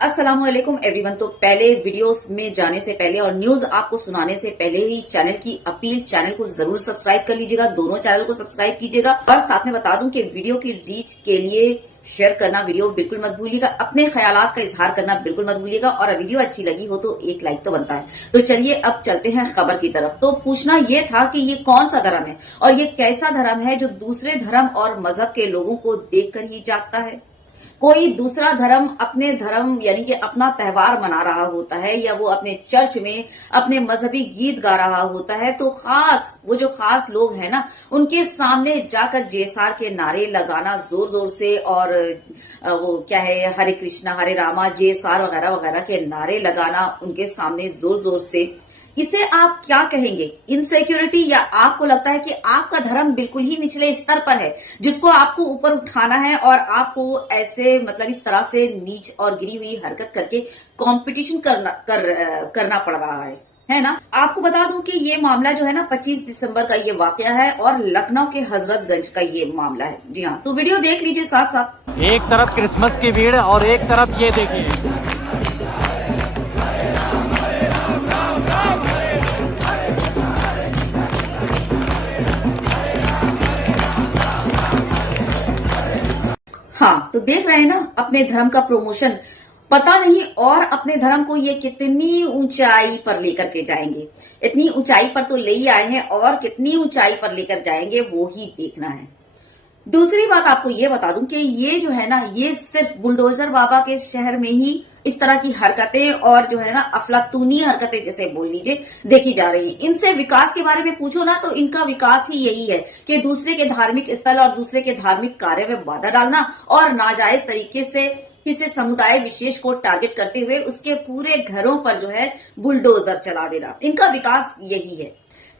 अस्सलाम वालेकुम एवरीवन। तो पहले वीडियोस में जाने से पहले और न्यूज आपको सुनाने से पहले ही चैनल की अपील, चैनल को जरूर सब्सक्राइब कर लीजिएगा, दोनों चैनल को सब्सक्राइब कीजिएगा। और साथ में बता दूं कि वीडियो की रीच के लिए शेयर करना वीडियो बिल्कुल मत भूलिएगा, अपने ख्यालात का इजहार करना बिल्कुल मत भूलिएगा, और वीडियो अच्छी लगी हो तो एक लाइक तो बनता है। तो चलिए अब चलते हैं खबर की तरफ। तो पूछना ये था कि ये कौन सा धर्म है और ये कैसा धर्म है जो दूसरे धर्म और मजहब के लोगों को देखकर ही जागता है। कोई दूसरा धर्म अपने धर्म यानी कि अपना त्योहार मना रहा होता है या वो अपने चर्च में अपने मजहबी गीत गा रहा होता है, तो वो जो खास लोग हैं ना, उनके सामने जाकर जेसार के नारे लगाना जोर जोर से, और वो क्या है, हरे कृष्णा हरे रामा जेसार वगैरह वगैरह के नारे लगाना उनके सामने जोर जोर से, इसे आप क्या कहेंगे? इनसिक्योरिटी, या आपको लगता है कि आपका धर्म बिल्कुल ही निचले स्तर पर है जिसको आपको ऊपर उठाना है और आपको ऐसे मतलब इस तरह से नीच और गिरी हुई हरकत करके कंपटीशन करना पड़ रहा है ना? आपको बता दूं कि ये मामला जो है ना 25 दिसंबर का ये वाकया है और लखनऊ के हजरतगंज का ये मामला है। जी हाँ, तो वीडियो देख लीजिए साथ साथ। एक तरफ क्रिसमस की भीड़ और एक तरफ ये देखिए। हाँ, तो देख रहे हैं ना, अपने धर्म का प्रमोशन पता नहीं, और अपने धर्म को ये कितनी ऊंचाई पर लेकर के जाएंगे। इतनी ऊंचाई पर तो ले ही आए हैं और कितनी ऊंचाई पर लेकर जाएंगे वो ही देखना है। दूसरी बात आपको ये बता दूं कि ये जो है ना, ये सिर्फ बुलडोजर बाबा के शहर में ही इस तरह की हरकतें और जो है ना अफलातूनी हरकतें जैसे बोल लीजिए देखी जा रही है। इनसे विकास के बारे में पूछो ना तो इनका विकास ही यही है कि दूसरे के धार्मिक स्थल और दूसरे के धार्मिक कार्य में बाधा डालना और नाजायज तरीके से किसी समुदाय विशेष को टारगेट करते हुए उसके पूरे घरों पर जो है बुलडोजर चला देना। इनका विकास यही है।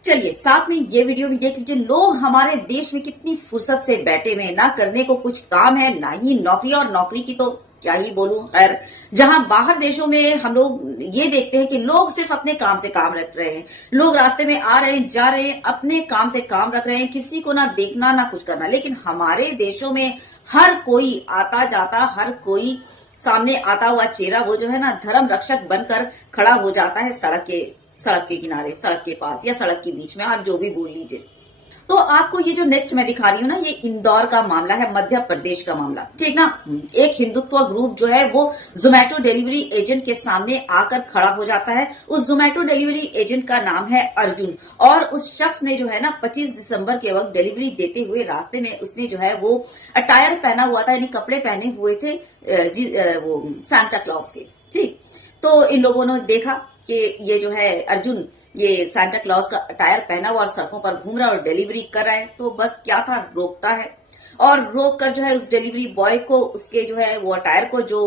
चलिए साथ में ये वीडियो भी देख लीजिए। लोग हमारे देश में कितनी फुर्सत से बैठे हुए, ना करने को कुछ काम है ना ही नौकरी, और नौकरी की तो क्या ही बोलूं। खैर, जहां बाहर देशों में हम लोग ये देखते हैं कि लोग सिर्फ अपने काम से काम रख रहे हैं, लोग रास्ते में आ रहे हैं जा रहे हैं, अपने काम से काम रख रहे हैं, किसी को ना देखना ना कुछ करना। लेकिन हमारे देशों में हर कोई आता जाता, हर कोई सामने आता हुआ चेहरा वो जो है ना धर्म रक्षक बनकर खड़ा हो जाता है सड़क के किनारे, सड़क के पास या सड़क के बीच में, आप जो भी बोल लीजिए। तो आपको ये जो नेक्स्ट मैं दिखा रही हूँ ना, ये इंदौर का मामला है, मध्य प्रदेश का मामला, ठीक ना। एक हिंदुत्व ग्रुप जो है वो जोमेटो डिलीवरी एजेंट के सामने आकर खड़ा हो जाता है। उस जोमेटो डिलीवरी एजेंट का नाम है अर्जुन, और उस शख्स ने जो है ना 25 दिसंबर के वक्त डिलीवरी देते हुए रास्ते में उसने जो है वो अटायर पहना हुआ था, यानी कपड़े पहने हुए थे वो सांता क्लॉज के, ठीक। तो इन लोगों ने देखा कि ये जो है अर्जुन ये सांता क्लॉज का अटायर पहना हुआ और सड़कों पर घूम रहा है और डिलीवरी कर रहा है। तो बस क्या था, रोकता है और रोक कर जो है उस डिलीवरी बॉय को उसके जो है वो अटायर को जो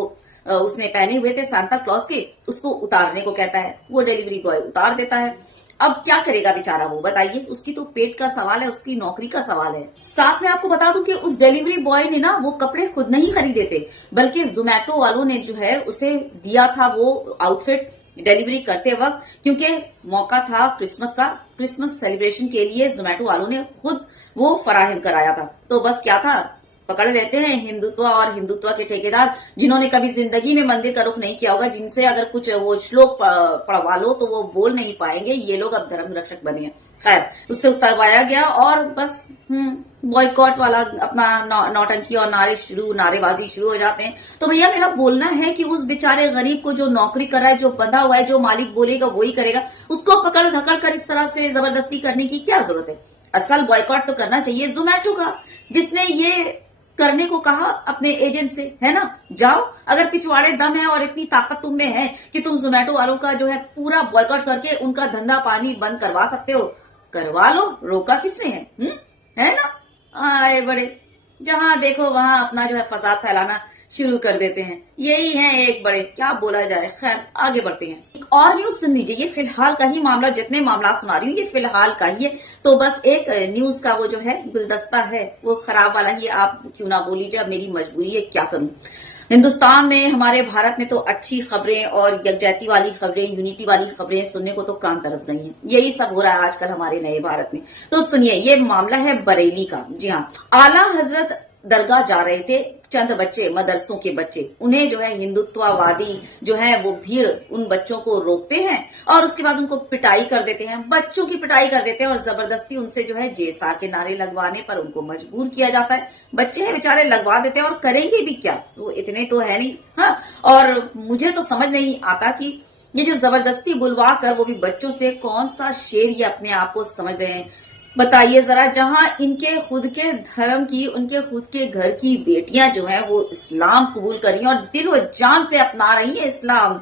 उसने पहने हुए थे सांता क्लॉज के, उसको उतारने को कहता है। वो डिलीवरी बॉय उतार देता है। अब क्या करेगा बेचारा वो, बताइए। उसकी तो पेट का सवाल है, उसकी नौकरी का सवाल है। साथ में आपको बता दूं कि उस डिलीवरी बॉय ने ना वो कपड़े खुद नहीं खरीदे थे, बल्कि जोमेटो वालों ने जो है उसे दिया था वो आउटफिट डिलीवरी करते वक्त, क्योंकि मौका था क्रिसमस का। क्रिसमस सेलिब्रेशन के लिए जोमेटो वालों ने खुद वो फराहम कराया था। तो बस क्या था, पकड़ लेते हैं हिंदुत्व और हिंदुत्व के ठेकेदार, जिन्होंने कभी जिंदगी में मंदिर का रुख नहीं किया होगा, जिनसे अगर कुछ वो श्लोक पढ़वा लो तो वो बोल नहीं पाएंगे, ये लोग अब धर्म रक्षक बने हैं। खैर, उससे उतरवाया गया और बस बॉयकॉट वाला अपना नौटंकी और नारेबाजी शुरू हो जाते हैं। तो भैया मेरा बोलना है कि उस बेचारे गरीब को जो नौकरी कर रहा है, जो बंधा हुआ है, जो मालिक बोलेगा वही करेगा, उसको पकड़ धकड़ कर इस तरह से जबरदस्ती करने की क्या जरूरत है? असल बॉयकॉट तो करना चाहिए जोमेटो का, जिसने ये करने को कहा अपने एजेंट से, है ना। जाओ, अगर पिछवाड़े दम है और इतनी ताकत तुम में है कि तुम जोमेटो वालों का जो है पूरा बॉयकॉट करके उनका धंधा पानी बंद करवा सकते हो, करवा लो। रोका किसने है ना। आए बड़े, जहां देखो वहां अपना जो है फसाद फैलाना शुरू कर देते हैं। यही है एक बड़े, क्या बोला जाए। खैर, आगे बढ़ते हैं। एक और न्यूज सुन लीजिए। ये फिलहाल का ही मामला, जितने मामला सुना रही हूँ ये फिलहाल का ही है। तो बस एक न्यूज का वो जो है गुलदस्ता है वो खराब वाला ही, आप क्यों ना बोल लीजिए, अब मेरी मजबूरी है, क्या करूं। हिंदुस्तान में, हमारे भारत में तो अच्छी खबरें और यकजहती वाली खबरें, यूनिटी वाली खबरें सुनने को तो कान तरस गई हैं। यही सब हो रहा है आजकल हमारे नए भारत में। तो सुनिए, ये मामला है बरेली का। जी हाँ, आला हजरत दरगाह जा रहे थे चंद बच्चे, मदरसों के बच्चे, उन्हें जो है हिंदुत्ववादी जो है वो भीड़ उन बच्चों को रोकते हैं और उसके बाद उनको पिटाई कर देते हैं, बच्चों की पिटाई कर देते हैं और जबरदस्ती उनसे जो है जेसा के नारे लगवाने पर उनको मजबूर किया जाता है। बच्चे हैं बेचारे, लगवा देते हैं और करेंगे भी क्या, वो इतने तो है नहीं। हाँ, और मुझे तो समझ नहीं आता कि ये जो जबरदस्ती बुलवा कर, वो भी बच्चों से, कौन सा शेर ये अपने आप को समझ रहे हैं बताइए जरा। जहां इनके खुद के धर्म की, उनके खुद के घर की बेटियां जो है वो इस्लाम कबूल कर रही हैं और दिल व जान से अपना रही है इस्लाम।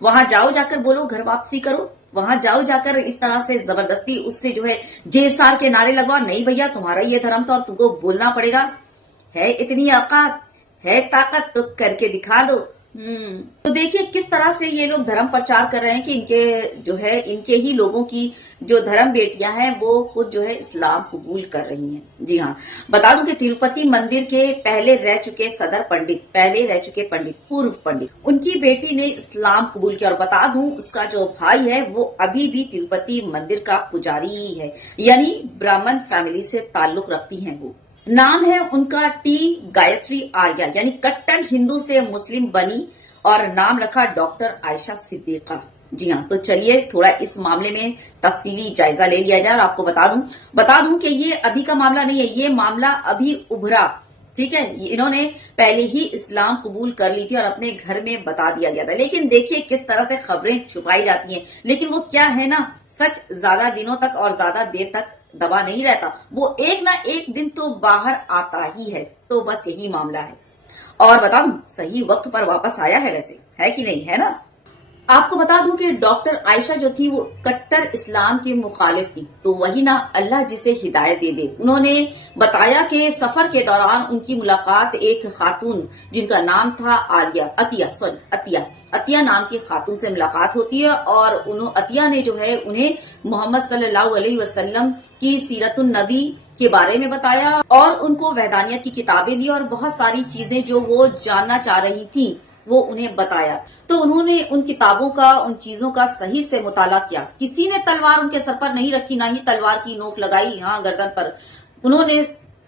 वहां जाओ, जाकर बोलो घर वापसी करो, वहां जाओ जाकर इस तरह से जबरदस्ती उससे जो है जेसार के नारे लगवा, नहीं भैया तुम्हारा ये धर्म तो और तुमको बोलना पड़ेगा। है इतनी औकात, है ताकत तो करके दिखा दो। तो देखिए किस तरह से ये लोग धर्म प्रचार कर रहे हैं कि इनके जो है, इनके ही लोगों की जो धर्म बेटियां हैं वो खुद जो है इस्लाम कबूल कर रही हैं। जी हाँ, बता दूं कि तिरुपति मंदिर के पहले रह चुके सदर पंडित, पूर्व पंडित, उनकी बेटी ने इस्लाम कबूल किया। और बता दूं उसका जो भाई है वो अभी भी तिरुपति मंदिर का पुजारी ही है, यानी ब्राह्मण फैमिली से ताल्लुक रखती हैं वो। नाम है उनका टी गायत्री आर्या, यानी कट्टर हिंदू से मुस्लिम बनी और नाम रखा डॉक्टर आयशा सिद्दीका। जी हाँ, तो चलिए थोड़ा इस मामले में तफसीली जायजा ले लिया जाए। और आपको बता दूं कि ये अभी का मामला नहीं है, ये मामला अभी उभरा। ठीक है, इन्होंने पहले ही इस्लाम कबूल कर ली थी और अपने घर में बता दिया गया था। लेकिन देखिए किस तरह से खबरें छुपाई जाती हैं, लेकिन वो क्या है ना, सच ज्यादा दिनों तक और ज्यादा देर तक दबा नहीं रहता, वो एक ना एक दिन तो बाहर आता ही है। तो बस यही मामला है। और बता दूं सही वक्त पर वापस आया है, वैसे है कि नहीं, है ना। आपको बता दूं कि डॉक्टर आयशा जो थी वो कट्टर इस्लाम की मुखालिफ थी, तो वही ना अल्लाह जिसे हिदायत दे दे। उन्होंने बताया कि सफर के दौरान उनकी मुलाकात एक खातून जिनका नाम था अतिया नाम की खातून से मुलाकात होती है और अतिया ने जो है उन्हें मोहम्मद सल्लल्लाहु अलैहि वसल्लम की सीरतुन नबी के बारे में बताया और उनको वहदानियत की किताबें दी और बहुत सारी चीजें जो वो जानना चाह रही थी वो उन्हें बताया। तो उन्होंने उन किताबों का, उन चीजों का सही से मुताला किया। किसी ने तलवार उनके सर पर नहीं रखी, ना ही तलवार की नोक लगाई यहाँ गर्दन पर। उन्होंने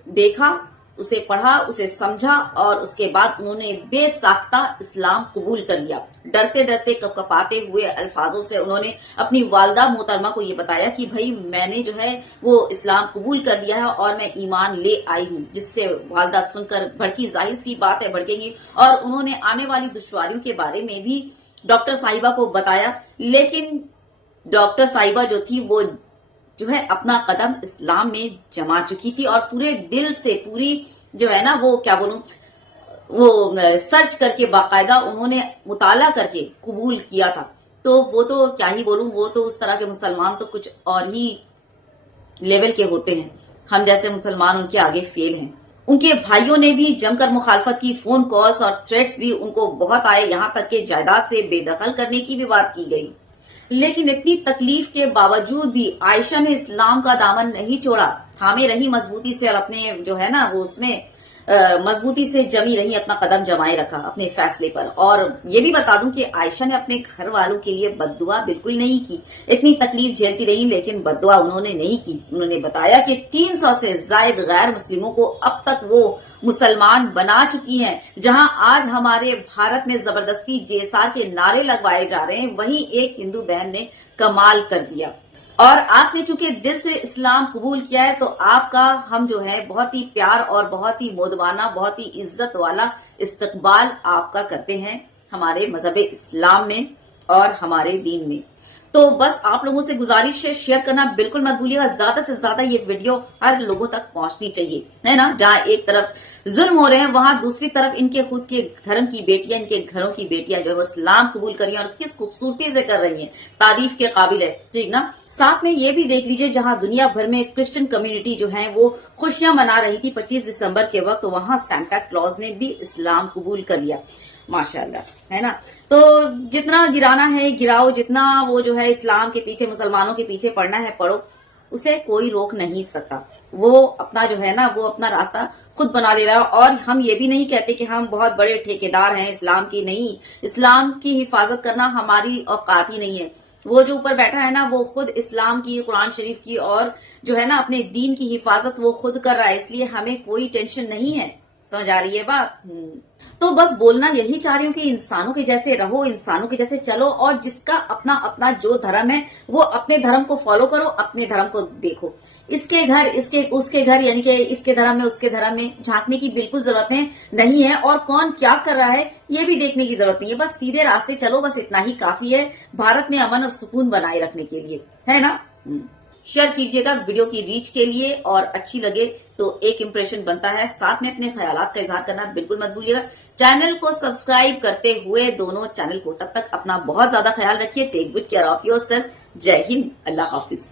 देखा, उसे पढ़ा, उसे समझा और उसके बाद उन्होंने बेसाख्ता इस्लाम कबूल कर लिया। डरते डरते कपकपाते हुए अल्फाजों से उन्होंने अपनी वालदा मोहतरमा को ये बताया कि भाई मैंने जो है वो इस्लाम कबूल कर लिया है और मैं ईमान ले आई हूँ। जिससे वालदा सुनकर भड़की, जाहिर सी बात है भड़केंगी, और उन्होंने आने वाली दुश्वारियों के बारे में भी डॉक्टर साहिबा को बताया। लेकिन डॉक्टर साहिबा जो थी वो जो है अपना कदम इस्लाम में जमा चुकी थी और पूरे दिल से, पूरी जो है ना वो क्या बोलूं, वो सर्च करके बाकायदा उन्होंने मुताला करके कबूल किया था। तो वो तो क्या ही बोलूं, वो तो उस तरह के मुसलमान तो कुछ और ही लेवल के होते हैं। हम जैसे मुसलमान उनके आगे फेल हैं। उनके भाइयों ने भी जमकर मुखालफत की, फोन कॉल्स और थ्रेट्स भी उनको बहुत आए, यहाँ तक कि जायदाद से बेदखल करने की भी बात की गई। लेकिन इतनी तकलीफ के बावजूद भी आयशा ने इस्लाम का दामन नहीं छोड़ा, थामे रही मजबूती से और अपने जो है ना वो उसमें मजबूती से जमी रही, अपना कदम जमाए रखा अपने फैसले पर। और ये भी बता दूं कि आयशा ने अपने घर वालों के लिए बद्दुआ बिल्कुल नहीं की। इतनी तकलीफ झेलती रही लेकिन बद्दुआ उन्होंने नहीं की। उन्होंने बताया कि 300 से जायद गैर मुस्लिमों को अब तक वो मुसलमान बना चुकी हैं। जहां आज हमारे भारत में जबरदस्ती जेसार के नारे लगवाए जा रहे हैं, वहीं एक हिंदू बहन ने कमाल कर दिया। और आपने चूंकि दिल से इस्लाम कबूल किया है तो आपका हम जो है बहुत ही प्यार और बहुत ही मोदबाना, बहुत ही इज्जत वाला इस्तकबाल आपका करते हैं हमारे मजहब इस्लाम में और हमारे दीन में। तो बस आप लोगों से गुजारिश है, शेयर करना बिल्कुल मत भूलिएगा। ज्यादा से ज्यादा ये वीडियो हर लोगों तक पहुंचनी चाहिए, है ना। जहां एक तरफ जुल्म हो रहे हैं वहां दूसरी तरफ इनके खुद के धर्म की बेटियां, इनके घरों की बेटियां जो है वो इस्लाम कबूल कर रही हैं और किस खूबसूरती से कर रही हैं, तारीफ के काबिल है, ठीक ना। साथ में ये भी देख लीजिए जहां दुनिया भर में क्रिश्चियन कम्युनिटी जो है वो खुशियां मना रही थी 25 दिसंबर के वक्त, तो वहां सेंटा क्लॉज ने भी इस्लाम कबूल कर लिया, माशाल्लाह, है ना। तो जितना गिराना है गिराओ, जितना वो जो है इस्लाम के पीछे, मुसलमानों के पीछे पड़ना है पड़ो, उसे कोई रोक नहीं सकता। वो अपना जो है ना वो अपना रास्ता खुद बना ले रहा है। और हम ये भी नहीं कहते कि हम बहुत बड़े ठेकेदार हैं इस्लाम की, नहीं। इस्लाम की हिफाजत करना हमारी औकात ही नहीं है, وہ جو اوپر بیٹھا ہے نا وہ خود اسلام کی، قرآن شریف کی اور جو ہے نا اپنے دین کی حفاظت وہ خود کر رہا ہے، اس لیے ہمیں کوئی ٹینشن نہیں ہے. سمجھ آ رہی ہے بات؟ تو بس بولنا یہی چاہ رہی ہوں کہ انسانوں کے جیسے رہو، انسانوں کے جیسے چلو، اور جس کا اپنا اپنا جو دھرم ہے وہ اپنے دھرم کو فالو کرو، اپنے دھرم کو دیکھو. اس کے گھر اس کے گھر یعنی کہ اس کے دھرم میں اس کے دھرم میں جھانکنے کی بالکل ضرورت نہیں ہے، اور کون کیا کر رہا ہے یہ بھی دیکھنے کی ضرورت نہیں ہے. بس سیدھے راستے چلو، بس اتنا ہی کافی ہے بھارت میں امن اور سکون بنائے رکھنے کے لیے، ہے نا؟ شیئر کیجئے گا ویڈیو کی ریچ کے لیے، اور اچھی لگے تو ایک امپریشن بنتا ہے. ساتھ میں اپنے خیالات کا اظہار کرنا بالکل مت بھولیے گا. چینل کو سبسکرائب کرتے ہوئے دونوں چینل کو. تب تک اپنا بہت زیادہ خیال رکھیے. Take good care of yourself. جے ہند، اللہ حافظ.